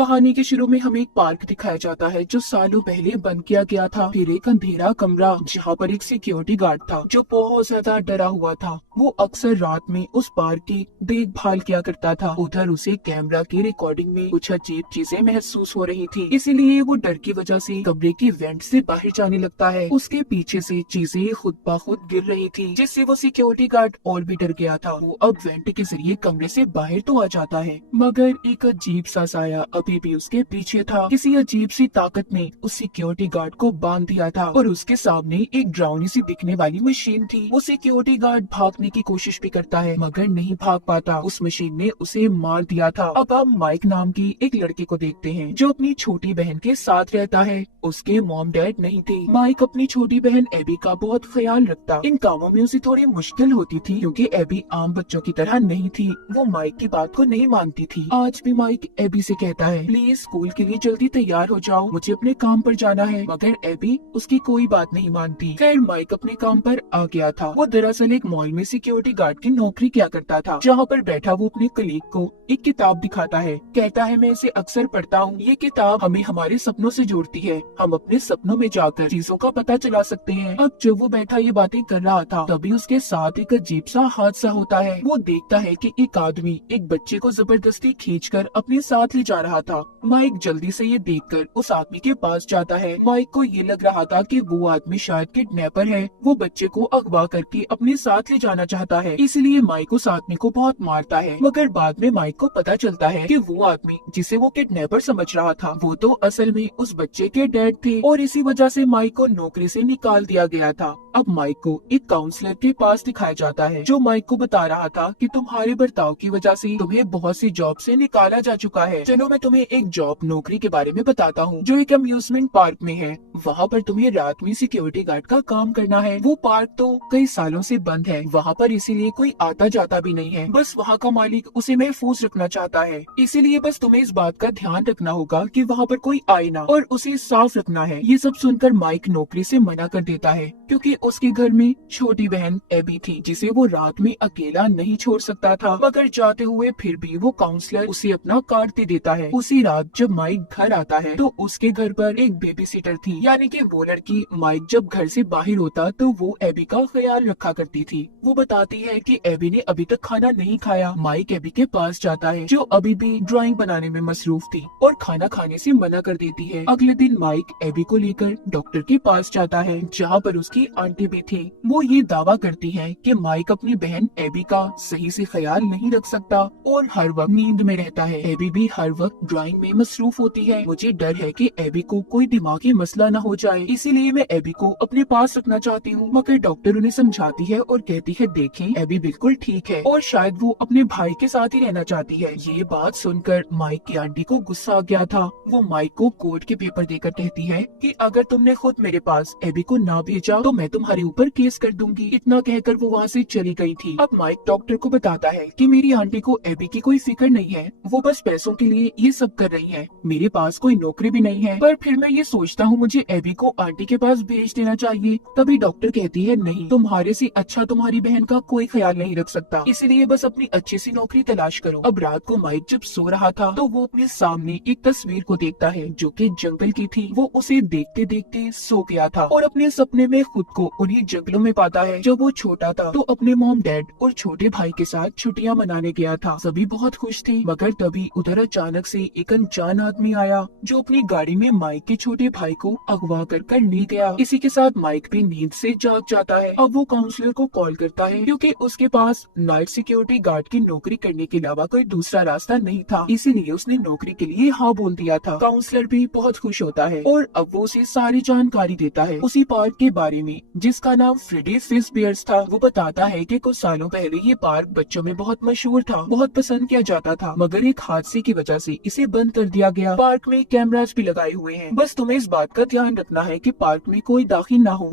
कहानी के शुरू में हमें एक पार्क दिखाया जाता है जो सालों पहले बंद किया गया था। फिर एक अंधेरा कमरा जहाँ पर एक सिक्योरिटी गार्ड था जो बहुत ज्यादा डरा हुआ था। वो अक्सर रात में उस पार्क की देखभाल किया करता था। उधर उसे कैमरा की रिकॉर्डिंग में कुछ अजीब चीजें महसूस हो रही थी, इसीलिए वो डर की वजह से कमरे की वेंट से बाहर जाने लगता है। उसके पीछे से चीजें खुद ब खुद गिर रही थी, जिससे वो सिक्योरिटी गार्ड और भी डर गया था। वो अब वेंट के जरिए कमरे से बाहर तो आ जाता है, मगर एक अजीब सा साया अभी भी उसके पीछे था। किसी अजीब सी ताकत ने उस सिक्योरिटी गार्ड को बांध दिया था और उसके सामने एक ड्राउनी सी दिखने वाली मशीन थी। वो सिक्योरिटी गार्ड भागने की कोशिश भी करता है मगर नहीं भाग पाता। उस मशीन ने उसे मार दिया था। अब हम माइक नाम की एक लड़के को देखते हैं जो अपनी छोटी बहन के साथ रहता है। उसके मॉम डैड नहीं थे। माइक अपनी छोटी बहन एबी का बहुत ख्याल रखता। इन कामों में उसे थोड़ी मुश्किल होती थी क्योंकि एबी आम बच्चों की तरह नहीं थी। वो माइक की बात को नहीं मानती थी। आज भी माइक एबी से कहता है, प्लीज स्कूल के लिए जल्दी तैयार हो जाओ, मुझे अपने काम पर जाना है। मगर एबी उसकी कोई बात नहीं मानती। खैर माइक अपने काम पर आ गया था। वो दरअसल एक मॉल में सिक्योरिटी गार्ड की नौकरी किया करता था, जहाँ पर बैठा वो अपने कलीग को एक किताब दिखाता है। कहता है, मैं इसे अक्सर पढ़ता हूँ। ये किताब हमें हमारे सपनों से जोड़ती है। हम अपने सपनों में जाकर चीजों का पता चला सकते हैं। अब जब वो बैठा ये बातें कर रहा था तभी उसके साथ एक अजीब सा हादसा होता है। वो देखता है कि एक आदमी एक बच्चे को जबरदस्ती खींचकर अपने साथ ले जा रहा था। माइक जल्दी से ये देखकर उस आदमी के पास जाता है। माइक को ये लग रहा था कि वो आदमी शायद किडनैपर है। वो बच्चे को अगवा करके अपने साथ ले जाना चाहता है, इसलिए माइक उस आदमी को बहुत मारता है। मगर बाद में माइक को पता चलता है कि वो आदमी जिसे वो किडनैपर समझ रहा था वो तो असल में उस बच्चे के डैड थे और इसी वजह से माइक को नौकरी से निकाल दिया गया था। अब माइक को एक काउंसलर के पास दिखाया जाता है जो माइक को बता रहा था कि तुम्हारे बर्ताव की वजह से तुम्हें बहुत सी जॉब से निकाला जा चुका है। चलो मैं तुम्हें एक जॉब नौकरी के बारे में बताता हूँ जो एक अम्यूजमेंट पार्क में है। वहाँ पर तुम्हें रात में सिक्योरिटी गार्ड का काम करना है। वो पार्क तो कई सालों से बंद है, वहाँ पर इसीलिए कोई आता जाता भी नहीं है। बस वहाँ का मालिक उसे महफूज रखना चाहता है, इसीलिए बस तुम्हें इस बात का ध्यान रखना होगा कि वहाँ पर कोई आए ना और उसे साफ रखना है। ये सब सुनकर माइक नौकरी से मना कर देता है क्योंकि उसके घर में छोटी बहन एबी थी जिसे वो रात में अकेला नहीं छोड़ सकता था। मगर जाते हुए फिर भी वो काउंसलर उसे अपना कार्ड दे देता है। उसी रात जब माइक घर आता है तो उसके घर पर एक बेबी सिटर थी, यानी कि वो लड़की माइक जब घर से बाहर होता तो वो एबी का ख्याल रखा करती थी। वो बताती है कि एबी ने अभी तक खाना नहीं खाया। माइक एबी के पास जाता है जो अभी भी ड्राइंग बनाने में मसरूफ थी और खाना खाने से मना कर देती है। अगले दिन माइक एबी को लेकर डॉक्टर के पास जाता है जहाँ पर उसकी आंटी भी थी। वो ये दावा करती है कि माइक अपनी बहन एबी का सही से ख्याल नहीं रख सकता और हर वक्त नींद में रहता है। एबी भी हर वक्त ड्राइंग में मसरूफ होती है। मुझे डर है कि एबी को कोई दिमागी मसला न हो जाए, इसीलिए मैं एबी को अपने पास रखना चाहती हूँ। मगर डॉक्टर उन्हें समझाती है और कहती है, देखें एबी बिल्कुल ठीक है और शायद वो अपने भाई के साथ ही रहना चाहती है। ये बात सुनकर माइक की आंटी को गुस्सा आ गया था। वो माइक को कोर्ट के पेपर देकर कहती है कि अगर तुमने खुद मेरे पास एबी को ना भेजा तो मैं तुम्हारे ऊपर केस कर दूंगी। इतना कहकर वो वहाँ से चली गई थी। अब माइक डॉक्टर को बताता है कि मेरी आंटी को एबी की कोई फिक्र नहीं है, वो बस पैसों के लिए ये सब कर रही है। मेरे पास कोई नौकरी भी नहीं है। पर फिर मैं ये सोचता हूँ मुझे एबी को आंटी के पास भेज देना चाहिए। तभी डॉक्टर कहती है, नहीं, तुम्हारे से अच्छा तुम्हारी बहन का कोई ख्याल नहीं रख सकता, इसलिए बस अपनी अच्छी सी नौकरी तलाश करो। अब रात को माइक जब सो रहा था तो वो अपने सामने एक तस्वीर को देखता है जो कि जंगल की थी। वो उसे देखते देखते सो गया था और अपने सपने में खुद को उन्हीं जंगलों में पाता है। जब वो छोटा था तो अपने मॉम डैड और छोटे भाई के साथ छुट्टियां मनाने गया था। सभी बहुत खुश थे, मगर तभी उधर अचानक से एक अनजान आदमी आया जो अपनी गाड़ी में माइक के छोटे भाई को अगवा कर ले गया। इसी के साथ माइक भी नींद से जाग जाता है। अब वो काउंसलर को कॉल करता है क्योंकि उसके पास नाइट सिक्योरिटी गार्ड की नौकरी करने के अलावा कोई दूसरा रास्ता नहीं था, इसीलिए उसने नौकरी के लिए हाँ बोल दिया था। काउंसलर भी बहुत खुश होता है और अब वो उसे सारी जानकारी देता है उसी पार्क के बारे में जिसका नाम फ्रेडी फिशबियर्स था। वो बताता है कि कुछ सालों पहले ये पार्क बच्चों में बहुत मशहूर था, बहुत पसंद किया जाता था, मगर एक हादसे की वजह से इसे बंद कर दिया गया। पार्क में कैमरास भी लगाए हुए हैं, बस तुम्हें इस बात का ध्यान रखना है कि पार्क में कोई दाखिल ना हो।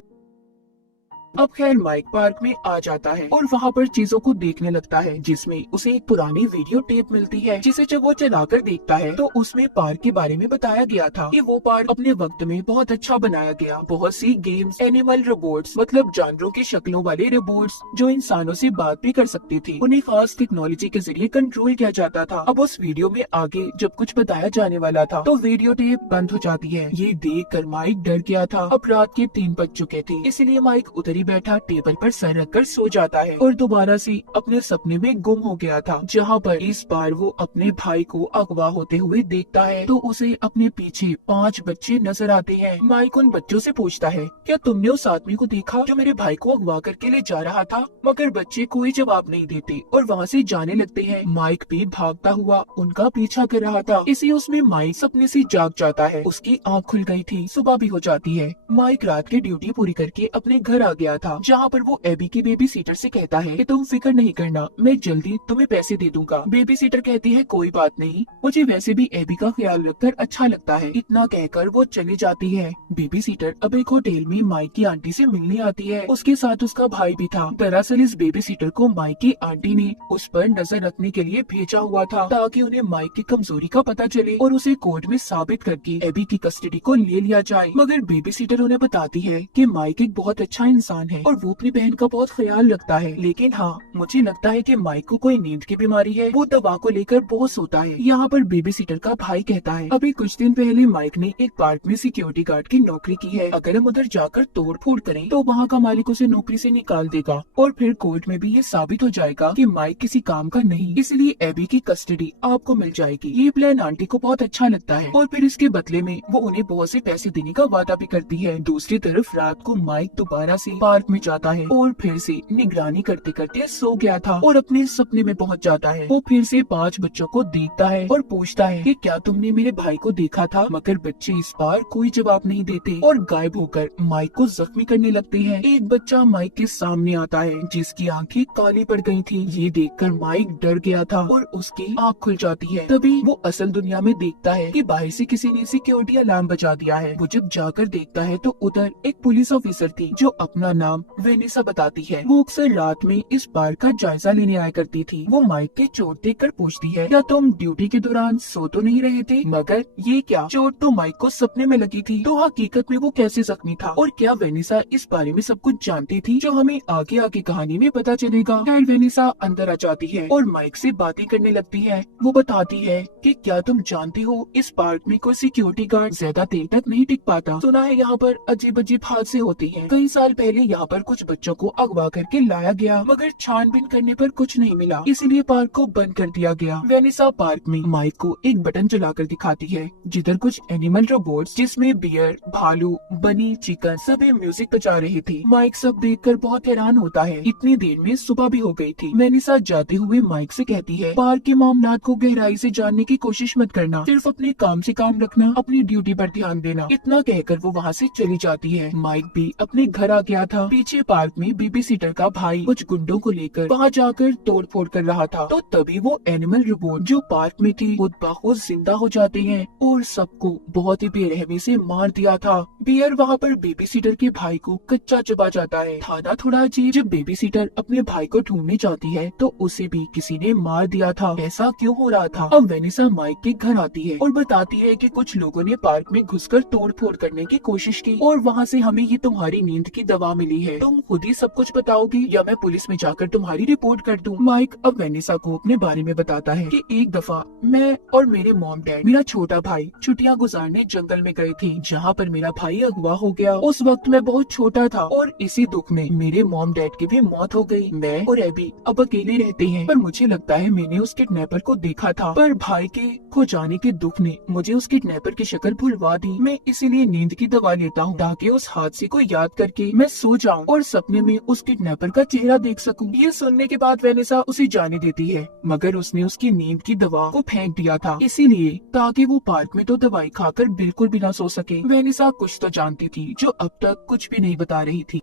अब खैर माइक पार्क में आ जाता है और वहाँ पर चीजों को देखने लगता है, जिसमें उसे एक पुरानी वीडियो टेप मिलती है, जिसे जब वो चलाकर देखता है तो उसमें पार्क के बारे में बताया गया था कि वो पार्क अपने वक्त में बहुत अच्छा बनाया गया। बहुत सी गेम्स, एनिमल रोबोट्स मतलब जानवरों की शक्लों वाले रोबोट्स जो इंसानों से बात भी कर सकती थी, उन्हें खास टेक्नोलॉजी के जरिए कंट्रोल किया जाता था। अब उस वीडियो में आगे जब कुछ बताया जाने वाला था तो वीडियो टेप बंद हो जाती है। ये देख कर माइक डर गया था। अब रात के 3 बज चुके थे, इसलिए माइक उधर ही बैठा टेबल पर सर रखकर सो जाता है और दोबारा से अपने सपने में गुम हो गया था, जहाँ पर इस बार वो अपने भाई को अगवा होते हुए देखता है तो उसे अपने पीछे 5 बच्चे नजर आते हैं। माइक उन बच्चों से पूछता है, क्या तुमने उस आदमी को देखा जो मेरे भाई को अगवा करके ले जा रहा था? मगर बच्चे कोई जवाब नहीं देते और वहाँ से जाने लगते हैं। माइक भी भागता हुआ उनका पीछा कर रहा था। इसी उसमें माइक सपने से जाग जाता है। उसकी आँख खुल गई थी, सुबह भी हो जाती है। माइक रात की ड्यूटी पूरी करके अपने घर आ गया था, जहाँ पर वो एबी की बेबी सीटर से कहता है कि तुम फिक्र नहीं करना, मैं जल्दी तुम्हें पैसे दे दूंगा। बेबी सीटर कहती है कोई बात नहीं, मुझे वैसे भी एबी का ख्याल रखकर अच्छा लगता है। इतना कहकर वो चली जाती है। बेबी सीटर अब एक होटल में माइक की आंटी से मिलने आती है। उसके साथ उसका भाई भी था। दरअसल इस बेबी सीटर को माइक की आंटी ने उस पर नजर रखने के लिए भेजा हुआ था, ताकि उन्हें माइक की कमजोरी का पता चले और उसे कोर्ट में साबित करके एबी की कस्टडी को ले लिया जाए। मगर बेबी सीटर उन्हें बताती है कि माइक एक बहुत अच्छा इंसान है और वो अपनी बहन का बहुत ख्याल रखता है, लेकिन हाँ मुझे लगता है कि माइक को कोई नींद की बीमारी है, वो दवा को लेकर बहुत सोता है। यहाँ पर बेबी सीटर का भाई कहता है अभी कुछ दिन पहले माइक ने एक पार्क में सिक्योरिटी गार्ड की नौकरी की है, अगर हम उधर जाकर तोड़ फोड़ करें तो वहाँ का मालिक उसे नौकरी से निकाल देगा और फिर कोर्ट में भी ये साबित हो जाएगा कि माइक किसी काम का नहीं, इसलिए एबी की कस्टडी आपको मिल जाएगी। ये प्लान आंटी को बहुत अच्छा लगता है और फिर इसके बदले में वो उन्हें बहुत से पैसे देने का वादा भी करती है। दूसरी तरफ रात को माइक दोबारा से पार्क में जाता है और फिर से निगरानी करते करते सो गया था और अपने सपने में पहुंच जाता है। वो फिर से 5 बच्चों को देखता है और पूछता है कि क्या तुमने मेरे भाई को देखा था? मगर बच्चे इस बार कोई जवाब नहीं देते और गायब होकर माइक को जख्मी करने लगते हैं। एक बच्चा माइक के सामने आता है जिसकी आंखें काली पड़ गई थी। ये देखकर माइक डर गया था और उसकी आंख खुल जाती है। तभी वो असल दुनिया में देखता है कि बाहर से किसी ने सिक्योरिटी अलार्म बजा दिया है। वो जब जाकर देखता है तो उधर एक पुलिस ऑफिसर थी जो अपना नाम वेनिसा बताती है। वो अक्सर रात में इस पार्क का जायजा लेने आया करती थी। वो माइक के चोट देखकर पूछती है क्या तुम ड्यूटी के दौरान सो तो नहीं रहे थे? मगर ये क्या, चोट तो माइक को सपने में लगी थी, तो हकीकत में वो कैसे जख्मी था? और क्या वेनिसा इस बारे में सब कुछ जानती थी, जो हमें आगे आगे कहानी में पता चलेगा। खैर वेनिसा अंदर आ जाती है और माइक से बातें करने लगती है। वो बताती है कि क्या तुम जानते हो इस पार्क में कोई सिक्योरिटी गार्ड ज्यादा देर तक नहीं टिक पाता। सुना है यहाँ पर अजीब अजीब हादसे होते हैं। कई साल पहले यहाँ पर कुछ बच्चों को अगवा करके लाया गया, मगर छानबीन करने पर कुछ नहीं मिला, इसलिए पार्क को बंद कर दिया गया। वेनिसा पार्क में माइक को एक बटन जलाकर दिखाती है जिधर कुछ एनिमल रोबोट्स जिसमें बियर, भालू, बनी, चिकन सभी म्यूजिक बजा रहे थे। माइक सब देखकर बहुत हैरान होता है। इतनी देर में सुबह भी हो गई थी। वेनिसा जाते हुए माइक से कहती है पार्क के मामलात को गहराई से जानने की कोशिश मत करना, सिर्फ अपने काम से काम रखना, अपनी ड्यूटी पर ध्यान देना। इतना कहकर वो वहाँ से चली जाती है। माइक भी अपने घर आ गया था। पीछे पार्क में बेबी सीटर का भाई कुछ गुंडों को लेकर वहाँ जाकर तोड़ फोड़ कर रहा था, तो तभी वो एनिमल रोबोट जो पार्क में थी खुद बखुद जिंदा हो जाते हैं और सबको बहुत ही बेरहमी से मार दिया था। बियर वहाँ पर बेबी सीटर के भाई को कच्चा चबा जाता है। था ना थोड़ा अजीब, जब बेबी सीटर अपने भाई को ढूंढने जाती है तो उसे भी किसी ने मार दिया था। ऐसा क्यों हो रहा था? अब वेनिसा माइक के घर आती है और बताती है कि कुछ लोगों ने पार्क में घुसकर तोड़ फोड़ करने की कोशिश की और वहाँ से हमें ये तुम्हारी नींद की दवा मिली है। तुम खुद ही सब कुछ बताओगी या मैं पुलिस में जाकर तुम्हारी रिपोर्ट कर दूं? माइक अब वेनिसा को अपने बारे में बताता है कि एक दफा मैं और मेरे मॉम डैड, मेरा छोटा भाई छुट्टियां गुजारने जंगल में गए थे, जहाँ पर मेरा भाई अगवा हो गया। उस वक्त मैं बहुत छोटा था और इसी दुख में मेरे मॉम डैड की भी मौत हो गई। मैं और एबी अब अकेले रहते हैं, पर मुझे लगता है मैंने उस किडनैपर को देखा था, पर भाई के खो जाने के दुख ने मुझे उस किडनैपर की शक्ल भुलवा दी। मैं इसीलिए नींद की दवा लेता हूँ ताकि उस हादसे को याद करके मैं सो जाऊं और सपने में उस किडनैपर का चेहरा देख सकूं। ये सुनने के बाद वेनिसा उसे जाने देती है, मगर उसने उसकी नींद की दवा को फेंक दिया था, इसीलिए ताकि वो पार्क में तो दवाई खाकर बिल्कुल भी ना सो सके। वेनिसा कुछ तो जानती थी जो अब तक कुछ भी नहीं बता रही थी।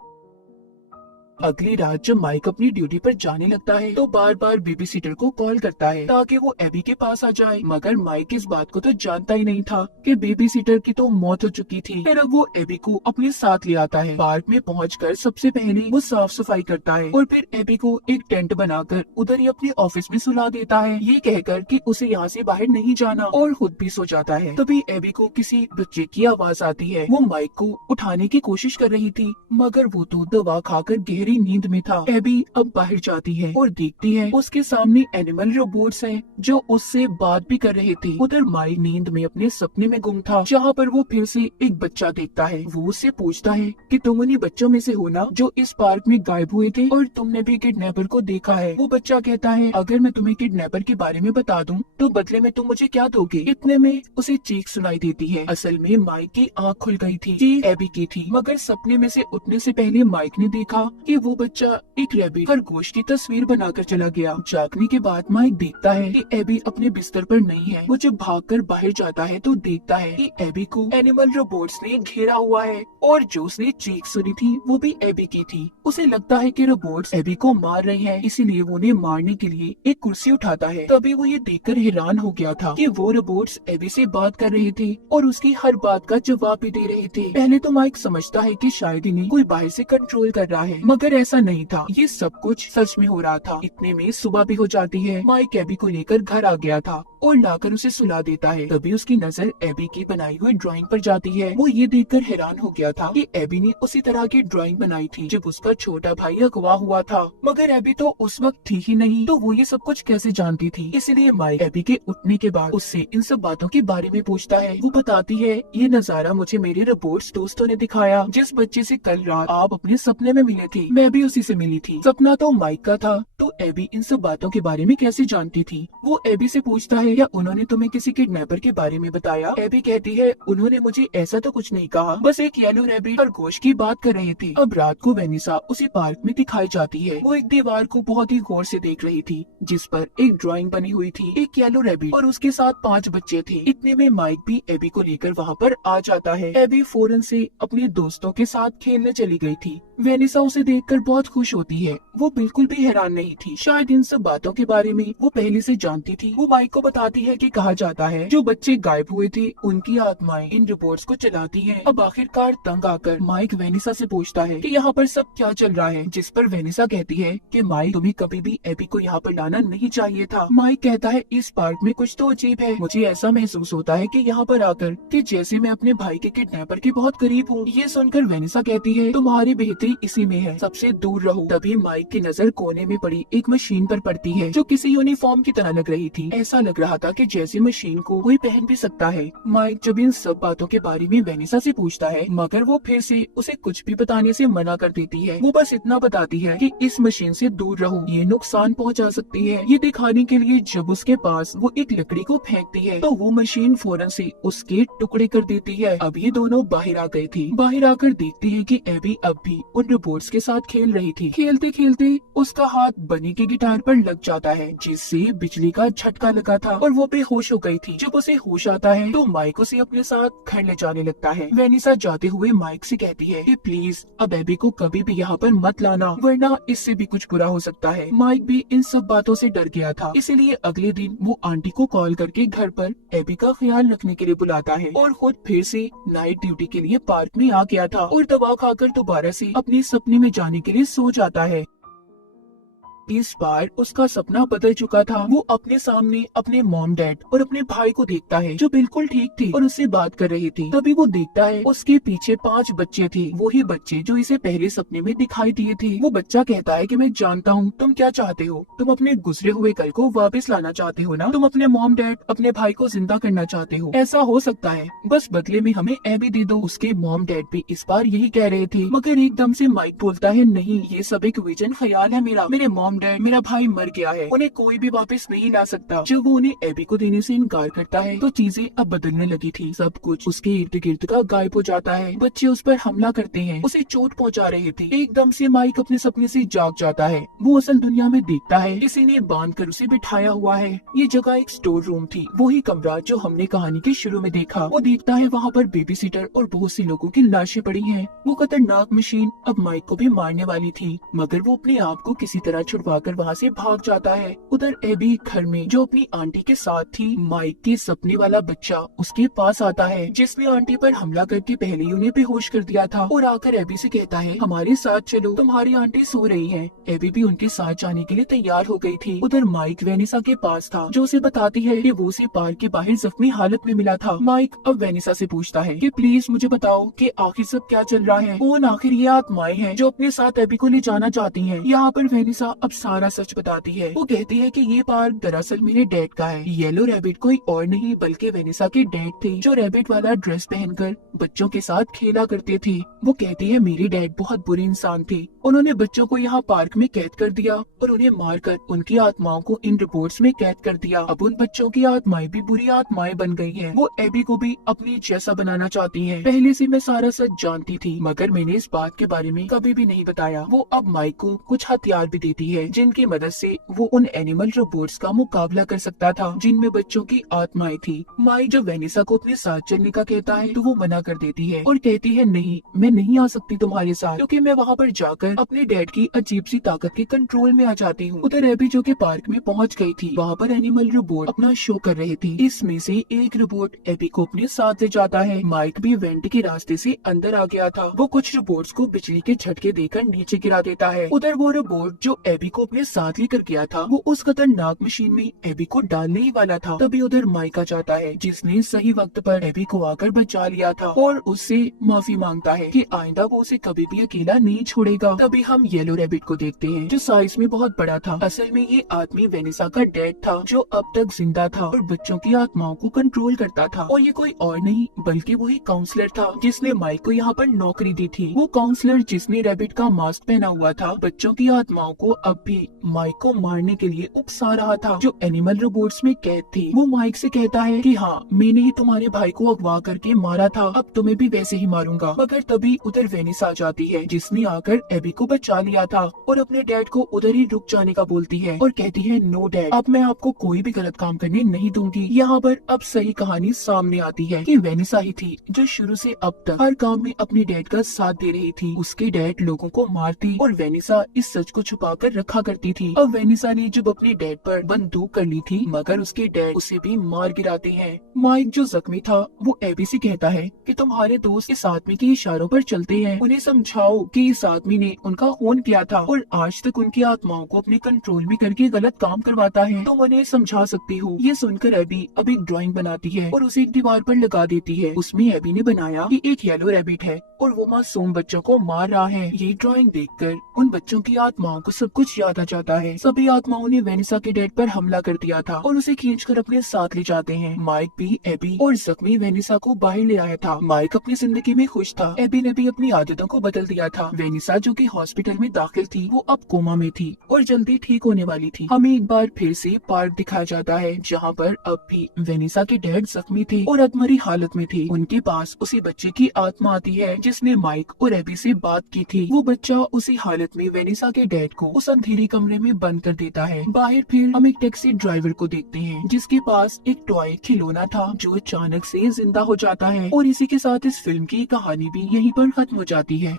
अगली रात जब माइक अपनी ड्यूटी पर जाने लगता है तो बार बार बेबी सीटर को कॉल करता है ताकि वो एबी के पास आ जाए, मगर माइक इस बात को तो जानता ही नहीं था कि बेबी सीटर की तो मौत हो चुकी थी। फिर अब वो एबी को अपने साथ ले आता है। पार्क में पहुंचकर सबसे पहले वो साफ सफाई करता है और फिर एबी को एक टेंट बनाकर उधर ही अपने ऑफिस में सुला देता है, ये कहकर कि उसे यहाँ से बाहर नहीं जाना, और खुद भी सो जाता है। तभी एबी को किसी बच्चे की आवाज आती है। वो माइक को उठाने की कोशिश कर रही थी, मगर वो तो दवा खाकर गहरी नींद में था। एबी अब बाहर जाती है और देखती है उसके सामने एनिमल रोबोट्स हैं जो उससे बात भी कर रहे थे। उधर माइक नींद में अपने सपने में गुम था, जहाँ पर वो फिर से एक बच्चा देखता है। वो उससे पूछता है कि तुम उन्हीं बच्चों में से हो ना जो इस पार्क में गायब हुए थे और तुमने भी किडनैपर को देखा है। वो बच्चा कहता है, अगर मैं तुम्हें किडनैपर के बारे में बता दूं तो बदले में तुम मुझे क्या दोगे। इतने में उसे चीख सुनाई देती है। असल में माइक की आँख खुल गई थी, चीख एबी की थी, मगर सपने में से उठने से पहले माइक ने देखा कि वो बच्चा एक रैबिट खरगोश की तस्वीर बनाकर चला गया। जागने के बाद माइक देखता है कि एबी अपने बिस्तर पर नहीं है। वो जब भागकर बाहर जाता है तो देखता है कि एबी को एनिमल रोबोट्स ने घेरा हुआ है और जो उसने चीख सुनी थी वो भी एबी की थी। उसे लगता है कि रोबोट्स एबी को मार रहे हैं, इसीलिए वो उन्हें मारने के लिए एक कुर्सी उठाता है। तभी वो ये देखकर हैरान हो गया था कि वो रोबोट्स एबी से बात कर रहे थे और उसकी हर बात का जवाब भी दे रहे थे। पहले तो माइक समझता है कि शायद इन्हें कोई बाहर से कंट्रोल कर रहा है, मगर ऐसा नहीं था। ये सब कुछ सच में हो रहा था। इतने में सुबह भी हो जाती है। माइक एबी को लेकर घर आ गया था और लाकर उसे सुला देता है। तभी उसकी नजर एबी की बनाई हुई ड्राइंग पर जाती है। वो ये देखकर हैरान हो गया था कि एबी ने उसी तरह की ड्राइंग बनाई थी जब उसका छोटा भाई अगवा हुआ था, मगर एबी तो उस वक्त थी ही नहीं, तो वो ये सब कुछ कैसे जानती थी। इसलिए माइक एबी के उठने के बाद उससे इन सब बातों के बारे में पूछता है। वो बताती है, ये नजारा मुझे मेरे रिपोर्ट्स दोस्तों ने दिखाया। जिस बच्चे से कल रात आप अपने सपने में मिले थे, मैं भी उसी से मिली थी। सपना तो माइक का था, तो एबी इन सब बातों के बारे में कैसे जानती थी। वो एबी से पूछता है, या उन्होंने तुम्हें किसी किडनैपर के बारे में बताया। एबी कहती है, उन्होंने मुझे ऐसा तो कुछ नहीं कहा, बस एक येलो रैबिट खरगोश की बात कर रहे थे। अब रात को वेनिसा उसी पार्क में दिखाई जाती है। वो एक दीवार को बहुत ही गौर से देख रही थी जिस पर एक ड्राइंग बनी हुई थी, एक येलो रैबिट और उसके साथ 5 बच्चे थे। इतने में माइक भी एबी को लेकर वहाँ पर आ जाता है। एबी फौरन से अपने दोस्तों के साथ खेलने चली गई थी। वेनिसा उसे देखकर बहुत खुश होती है। वो बिल्कुल भी हैरान नहीं थी, शायद इन सब बातों के बारे में वो पहले से जानती थी। वो माइक को बताती है कि कहा जाता है जो बच्चे गायब हुए थे उनकी आत्माएं इन रिपोर्ट्स को चलाती हैं। अब आखिरकार तंग आकर माइक वेनिसा से पूछता है कि यहाँ पर सब क्या चल रहा है, जिस पर वेनिसा कहती है कि माइक तुम्हें कभी भी एबी को यहाँ पर लाना नहीं चाहिए था। माइक कहता है, इस पार्क में कुछ तो अजीब है। मुझे ऐसा महसूस होता है कि यहाँ पर आकर कि जैसे मैं अपने भाई के किडनैपर के बहुत करीब हूँ। ये सुनकर वेनिसा कहती है, तुम्हारी बेहतरी इसी में है, सबसे दूर रहो। तभी माइक की नजर कोने में पड़ी एक मशीन पर पड़ती है जो किसी यूनिफॉर्म की तरह लग रही थी। ऐसा लग रहा था कि जैसे मशीन को कोई पहन भी सकता है। माइक जब इन सब बातों के बारे में वेनिसा से पूछता है, मगर वो फिर से उसे कुछ भी बताने से मना कर देती है। वो बस इतना बताती है कि इस मशीन से दूर रहो, ये नुकसान पहुंचा सकती है। ये दिखाने के लिए जब उसके पास वो एक लकड़ी को फेंकती है तो वो मशीन फौरन से उसके टुकड़े कर देती है। अब ये दोनों बाहर आ गई थी। बाहर आकर देखती है कि एबी अब भी उन रोबोट्स के साथ खेल रही थी। खेलते खेलते उसका हाथ बनी के गिटार पर लग जाता है जिससे बिजली का झटका लगा था और वो बेहोश हो गई थी। जब उसे होश आता है तो माइक उसे अपने साथ घर ले जाने लगता है। वेनिसा जाते हुए माइक से कहती है कि प्लीज अब एबी को कभी भी यहाँ पर मत लाना, वरना इससे भी कुछ बुरा हो सकता है। माइक भी इन सब बातों से डर गया था, इसलिए अगले दिन वो आंटी को कॉल करके घर पर एबी का ख्याल रखने के लिए बुलाता है और खुद फिर से नाइट ड्यूटी के लिए पार्क में आ गया था और दवा खाकर दोबारा से अपने सपने में जाने के लिए सो जाता है। इस बार उसका सपना बदल चुका था। वो अपने सामने अपने मॉम डैड और अपने भाई को देखता है जो बिल्कुल ठीक थे और उससे बात कर रहे थे। तभी वो देखता है उसके पीछे 5 बच्चे थे, वही बच्चे जो इसे पहले सपने में दिखाई दिए थे। वो बच्चा कहता है कि मैं जानता हूँ तुम क्या चाहते हो, तुम अपने गुजरे हुए कल को वापस लाना चाहते हो ना, तुम अपने मॉम डैड अपने भाई को जिंदा करना चाहते हो। ऐसा हो सकता है, बस बदले में हमें एबी दे दो। उसके मॉम डैड भी इस बार यही कह रहे थे, मगर एकदम से माइक बोलता है नहीं, ये सब एक विजन ख्याल है मेरा। मेरे मॉम मॉम डैड, मेरा भाई मर गया है, उन्हें कोई भी वापस नहीं ला सकता। जब वो उन्हें एबी को देने से इनकार करता है तो चीजें अब बदलने लगी थी। सब कुछ उसके इर्द गिर्द का गायब हो जाता है। बच्चे उस पर हमला करते हैं, उसे चोट पहुंचा रहे थे। एकदम से माइक अपने सपने से जाग जाता है। वो असल दुनिया में देखता है किसी ने बांध कर उसे बिठाया हुआ है। ये जगह एक स्टोर रूम थी, वही कमरा जो हमने कहानी के शुरू में देखा। वो देखता है वहाँ पर बेबी सीटर और बहुत सी लोगों की लाशें पड़ी हैं। वो खतरनाक मशीन अब माइक को भी मारने वाली थी, मगर वो अपने आप को किसी तरह छुड़वाकर वहाँ से भाग जाता है। उधर एबी घर में जो अपनी आंटी के साथ थी, माइक के सपने वाला बच्चा उसके पास आता है, जिसने आंटी पर हमला करके पहले ही उन्हें बेहोश कर दिया था, और आकर एबी से कहता है हमारे साथ चलो, तुम्हारी आंटी सो रही है। एबी भी उनके साथ जाने के लिए तैयार हो गई थी। उधर माइक वेनिसा के पास था, जो उसे बताती है कि वो उसे पार्क के बाहर जख्मी हालत में मिला था। माइक अब वेनिसा से पूछता है कि प्लीज मुझे बताओ कि आखिर सब क्या चल रहा है, कौन आखिर ये आत्माएं हैं जो अपने साथ एबी को ले जाना चाहती हैं। यहाँ पर वेनिसा अब सारा सच बताती है। वो कहती है कि ये पार्क दरअसल मेरे डैड का है। येलो रैबिट कोई और नहीं बल्कि वेनिसा के डैड थे, जो रैबिट वाला ड्रेस पहनकर बच्चों के साथ खेला करते थे। वो कहती है मेरे डैड बहुत बुरे इंसान थे, उन्होंने बच्चों को यहाँ पार्क में कैद कर दिया और उन्हें मारकर उनकी आत्माओं को इन रिपोर्ट्स में कैद कर दिया। अब उन बच्चों की आत्माएं भी बुरी आत्माएं बन गई हैं। वो एबी को भी अपनी जैसा बनाना चाहती हैं। पहले से मैं सारा सच जानती थी, मगर मैंने इस बात के बारे में कभी भी नहीं बताया। वो अब माइक को कुछ हथियार भी देती है, जिनकी मदद से वो उन एनिमल रोबोट्स का मुकाबला कर सकता था, जिनमें बच्चों की आत्माएं थी। माइक जब वेनिसा को अपने साथ चलने का कहता है तो वो मना कर देती है और कहती है नहीं, मैं नहीं आ सकती तुम्हारे साथ, क्योंकि मैं वहाँ पर जाकर अपने डैड की अजीब सी ताकत के कंट्रोल में आ जाती हूँ। उधर एबी जो कि पार्क में पहुँच गई थी, वहाँ पर एनिमल रोबोट अपना शो कर रहे थे। इसमें से एक रोबोट एबी को अपने साथ ले जाता है। माइक भी वेंट के रास्ते से अंदर आ गया था। वो कुछ रोबोट्स को बिजली के झटके देकर नीचे गिरा देता है। उधर वो रोबोट जो एबी को अपने साथ लेकर गया था, वो उस खतरनाक मशीन में एबी को डालने ही वाला था। तभी उधर माइक आ जाता है, जिसने सही वक्त पर एबी को आकर बचा लिया था और उससे माफी मांगता है कि आइंदा वो उसे कभी भी अकेला नहीं छोड़ेगा। तभी हम येलो रैबिट को देखते हैं, जो साइज में बहुत बड़ा था। असल में ये आदमी वेनिसा का डैड था, जो अब तक जिंदा था और बच्चों की आत्माओं को कंट्रोल करता था। और ये कोई और नहीं बल्कि वही काउंसलर था, जिसने माइक को यहाँ पर नौकरी दी थी। वो काउंसलर जिसने रैबिट का मास्क पहना हुआ था, बच्चों की आत्माओं को अब भी माइक को मारने के लिए उकसा रहा था, जो एनिमल रोबोट्स में कैद थी। वो माइक से कहता है कि हाँ, मैंने ही तुम्हारे भाई को अगवा करके मारा था, अब तुम्हें भी वैसे ही मारूंगा। मगर तभी उधर वेनिसा आ जाती है, जिसने आकर एबी को बचा लिया था और अपने डैड को उधर ही रुक जाने का बोलती है और कहती है नो डैड, अब मैं आपको कोई भी गलत काम करने नहीं दूंगी। यहाँ पर अब सही कहानी सामने आती है कि वेनिसा ही थी जो शुरू से अब तक हर काम में अपने डैड का साथ दे रही थी। उसके डैड लोगों को मारती और वेनिसा इस सच को छुपा कर रखा करती थी। अब वेनिसा ने जब अपने डैड पर बंदूक कर ली थी, मगर उसके डैड उसे भी मार गिराते हैं। माइक जो जख्मी था, वो एबी से कहता है कि तुम्हारे दोस्त इस आदमी के इशारों पर चलते हैं, उन्हें समझाओ कि इस आदमी ने उनका खून किया था और आज तक उनकी आत्माओं को अपने कंट्रोल में करके गलत काम करवाता है, तुम उन्हें समझा सकती हो। ये सुनकर एबी अब एक ड्राइंग बनाती है और उसे एक दीवार पर लगा देती है। उसमें एबी ने बनाया कि एक येलो रैबिट है और वो मासूम बच्चों को मार रहा है। ये ड्राइंग देखकर उन बच्चों की आत्माओं को सब कुछ याद आ जाता है। सभी आत्माओं ने वेनिसा के डैड पर हमला कर दिया था और उसे खींचकर अपने साथ ले जाते हैं। माइक भी एबी और जख्मी वेनिसा को बाहर ले आया था। माइक अपनी जिंदगी में खुश था। एबी ने भी अपनी आदतों को बदल दिया था। वेनिसा जो कि हॉस्पिटल में दाखिल थी, वो अब कोमा में थी और जल्दी ठीक होने वाली थी। हमें एक बार फिर से पार्क दिखाया जाता है, जहाँ पर अब भी वेनिसा के डैड जख्मी थे और अधमरी हालत में थे। उनके पास उसी बच्चे की आत्मा आती है जिसने माइक और एबी से बात की थी। वो बच्चा उसी हालत में वेनिसा के डैड को उस अंधेरे कमरे में बंद कर देता है। बाहर फिर हम एक टैक्सी ड्राइवर को देखते हैं, जिसके पास एक टॉय खिलौना था जो अचानक से जिंदा हो जाता है। और इसी के साथ इस फिल्म की कहानी भी यहीं पर खत्म हो जाती है।